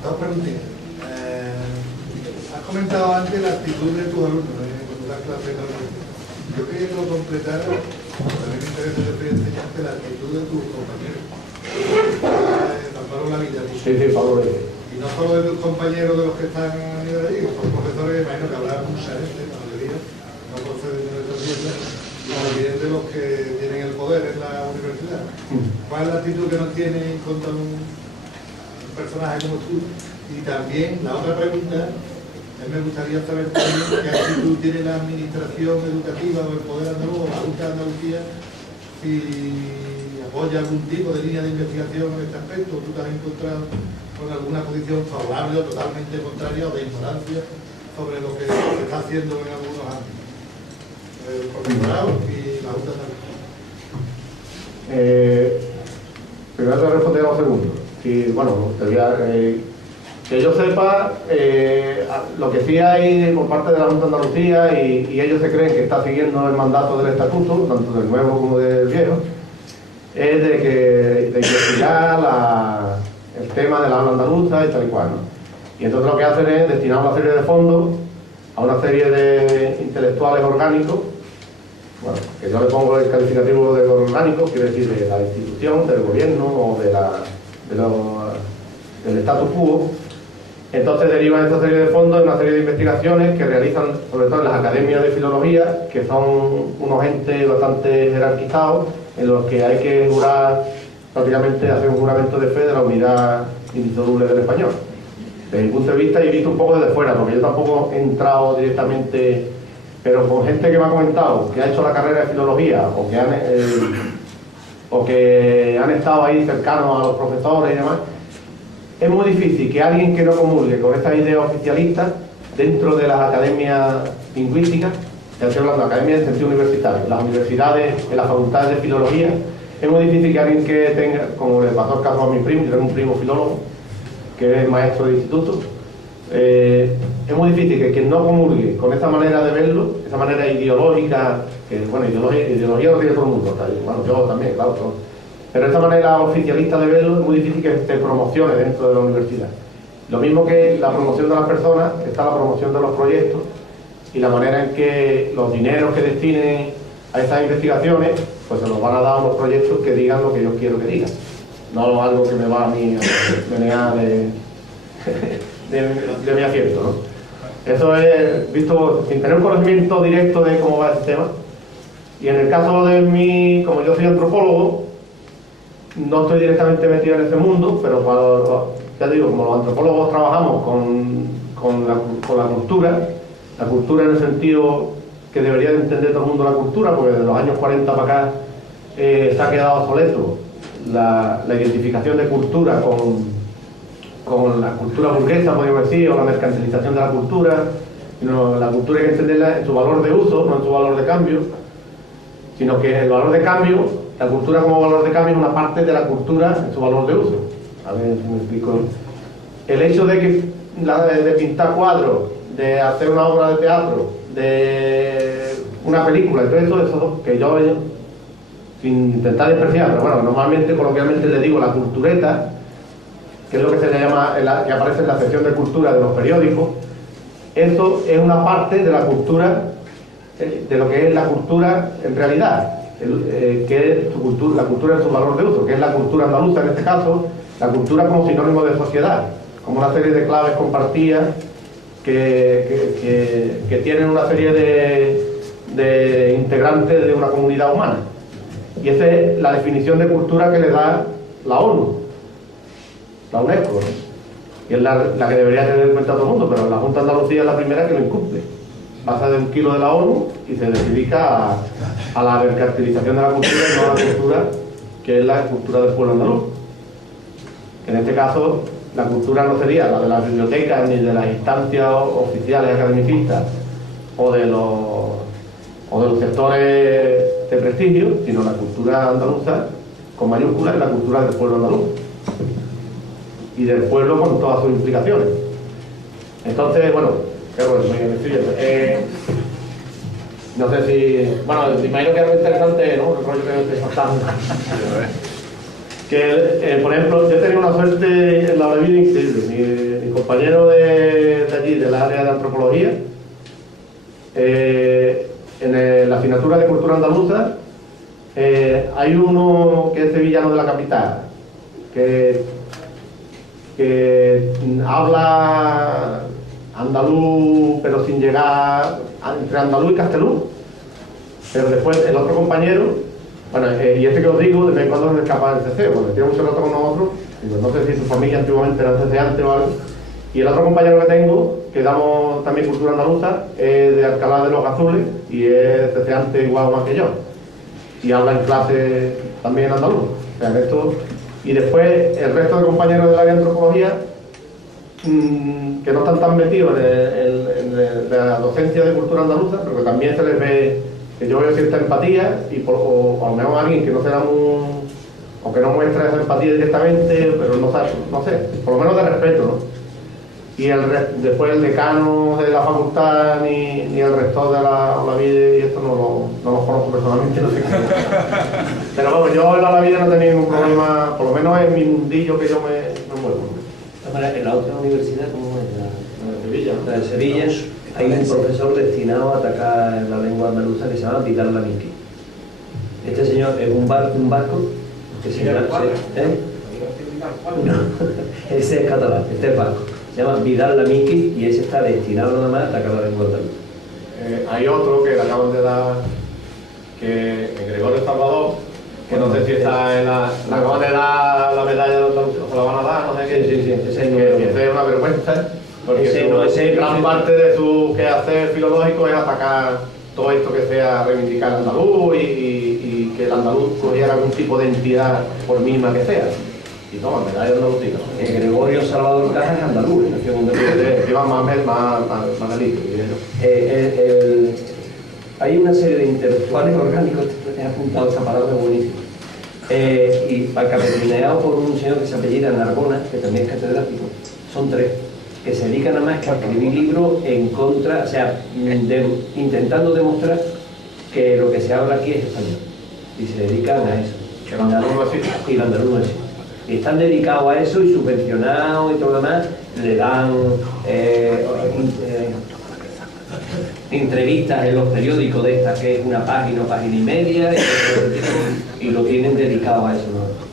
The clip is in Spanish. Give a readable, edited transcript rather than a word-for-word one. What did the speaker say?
Dos preguntitas. Has comentado antes la actitud de tus alumnos cuando das clases de alumnos. Yo quería que lo completara, también me interesa de enseñarte la actitud de tus compañeros. Pablo Lavilla. Sí, Pablo Lavilla. Y no solo de tus compañeros de los que están a nivel allí, que son profesores, imagino que habrá mucha gente, la mayoría, no proceden de nuestras tiendas, y también de los que tienen el poder en la universidad. ¿Cuál es la actitud que nos tiene en contra un personaje como tú? Y también, la otra pregunta, me gustaría saber también qué actitud tiene la administración educativa o el poder andaluz, la Junta de Andalucía, si apoya algún tipo de línea de investigación en este aspecto, o tú te has encontrado con alguna posición favorable o totalmente contraria o de ignorancia sobre lo que se está haciendo en algunos ámbitos. El profesorado y la Junta de Andalucía. Primero te responderé a lo segundo. Sí, bueno, te voy a, que yo sepa, lo que sí hay por parte de la Junta de Andalucía y ellos se creen que está siguiendo el mandato del estatuto, tanto del nuevo como del viejo, es de investigar el tema del habla andaluza y tal y cual, ¿no? Y entonces lo que hacen es destinar una serie de fondos a una serie de intelectuales orgánicos, bueno, que yo le pongo el calificativo de orgánico, quiere decir de la institución, del gobierno o del status quo. Entonces derivan esta serie de fondos en una serie de investigaciones que realizan sobre todo en las academias de filología, que son unos entes bastante jerarquizados, en los que hay que jurar, prácticamente hacer un juramento de fe de la unidad indisoluble del español. Desde mi punto de vista, he visto un poco desde fuera, porque yo tampoco he entrado directamente, pero con gente que me ha comentado que ha hecho la carrera de filología o que han estado ahí cercanos a los profesores y demás. Es muy difícil que alguien que no comulgue con estas ideas oficialistas dentro de las academias lingüísticas, ya estoy hablando de academias en sentido universitario, las universidades, en las facultades de filología, es muy difícil que alguien que tenga, como le pasó el caso a mi primo, yo tengo un primo filólogo, que es maestro de instituto, es muy difícil que quien no comulgue con esa manera de verlo, esa manera ideológica, que bueno, ideología lo tiene todo el mundo, bueno, yo también, claro, todo. Pero esta manera oficialista de verlo es muy difícil que se promocione dentro de la universidad. Lo mismo que la promoción de las personas, está la promoción de los proyectos y la manera en que los dineros que destinen a estas investigaciones, pues se los van a dar a unos proyectos que digan lo que yo quiero que digan. No algo que me va a mí a menear de mi acierto, ¿no? Eso es visto sin tener un conocimiento directo de cómo va ese tema. Y en el caso de mí, como yo soy antropólogo, no estoy directamente metido en ese mundo, pero ya digo, como los antropólogos trabajamos con la cultura en el sentido que debería de entender todo el mundo la cultura, porque desde los años 40 para acá se ha quedado obsoleto la identificación de cultura con la cultura burguesa, podríamos decir, o la mercantilización de la cultura. La cultura hay que entenderla en su valor de uso, no en su valor de cambio, sino que el valor de cambio, la cultura como valor de cambio es una parte de la cultura en su valor de uso. A ver si me explico. El hecho de pintar cuadros, de hacer una obra de teatro, de una película, y todo eso que yo, sin intentar despreciar, pero bueno, normalmente, coloquialmente le digo la cultureta, que es lo que se le llama, que aparece en la sección de cultura de los periódicos. Eso es una parte de la cultura, de lo que es la cultura en realidad. Que es la cultura en su valor de uso, que es la cultura andaluza en este caso, la cultura como sinónimo de sociedad, como una serie de claves compartidas que tienen una serie de integrantes de una comunidad humana. Y esa es la definición de cultura que le da la ONU, la UNESCO, ¿no? Y es la que debería tener en cuenta todo el mundo, pero la Junta de Andalucía es la primera que lo incumple. Pasa de 1 kilo de la ONU y se dedica a la mercantilización de la cultura y no a la cultura que es la cultura del pueblo andaluz. Que en este caso la cultura no sería la de las bibliotecas ni de las instancias oficiales academicistas o de los sectores de prestigio, sino la cultura andaluza con mayúsculas, la cultura del pueblo andaluz y del pueblo con todas sus implicaciones. Entonces, bueno, me estoy yendo. No sé si... Bueno, me imagino que algo interesante, ¿no? El rollo que me estoy faltando. Que, por ejemplo, yo he tenido una suerte en la vida increíble. compañero de allí, del área de antropología, en la asignatura de cultura andaluza, hay uno que es sevillano de la capital, que habla andaluz, pero sin llegar entre andaluz y castellú. Pero después el otro compañero, bueno, y este que os digo, de vez en cuando me escapa del CC, porque tiene mucho rato con nosotros, y no sé si su familia antiguamente era CCante o algo. Y el otro compañero que tengo, que damos también cultura andaluza, es de Alcalá de los Azules y es CCante igual o más que yo. Y habla en clase también andaluz. O sea, esto, y después el resto de compañeros del área de antropología, que no están tan metidos en la docencia de cultura andaluza, pero que también se les ve, que yo veo cierta empatía, y o a lo mejor alguien que no será o que no muestra esa empatía directamente, pero no sé, por lo menos de respeto, ¿no? Y después el decano de la facultad ni el rector de la vida, y esto no los conozco personalmente, no sé qué. Pero vamos, yo en la vida no he tenido ningún problema, por lo menos en mi mundillo que yo me muevo. En la otra universidad, ¿cómo es? La de Sevilla. La de Sevilla, hay un profesor destinado a atacar la lengua andaluza que se llama Vidal Lamiqui. Este señor es un barco que se llama... No, ese es catalán, este es vasco. Se llama Vidal Lamiqui y ese está destinado nada más a atacar la lengua andaluza. Hay otro que le acaban de dar, que en Gregorio Salvador, que no sé si está en le acaban de dar la medalla de Andalucía, o se la van a dar, no sé qué. Sí, ese es una vergüenza, porque gran parte de su quehacer filológico es atacar todo esto que sea reivindicar al andaluz y que el andaluz cogiera algún tipo de entidad, por mínima que sea. Y toma, medalla de Andalucía. Gregorio Salvador Cajas es andaluz, nació en Andalucía. Lleva más delito. Hay una serie de intelectuales orgánicos, he apuntado esta palabra buenísima, y capitaneado por un señor que se apellida Narbona, que también es catedrático, son 3, que se dedican nada más que a escribir libros en contra, o sea, intentando demostrar que lo que se habla aquí es español, y se dedican a eso. Que el andaluz no existe. Y el andaluz no existe. Y están dedicados a eso y subvencionados y todo lo demás, le dan entrevistas en los periódicos de estas, que es una página y media, y lo tienen dedicado a eso, ¿no?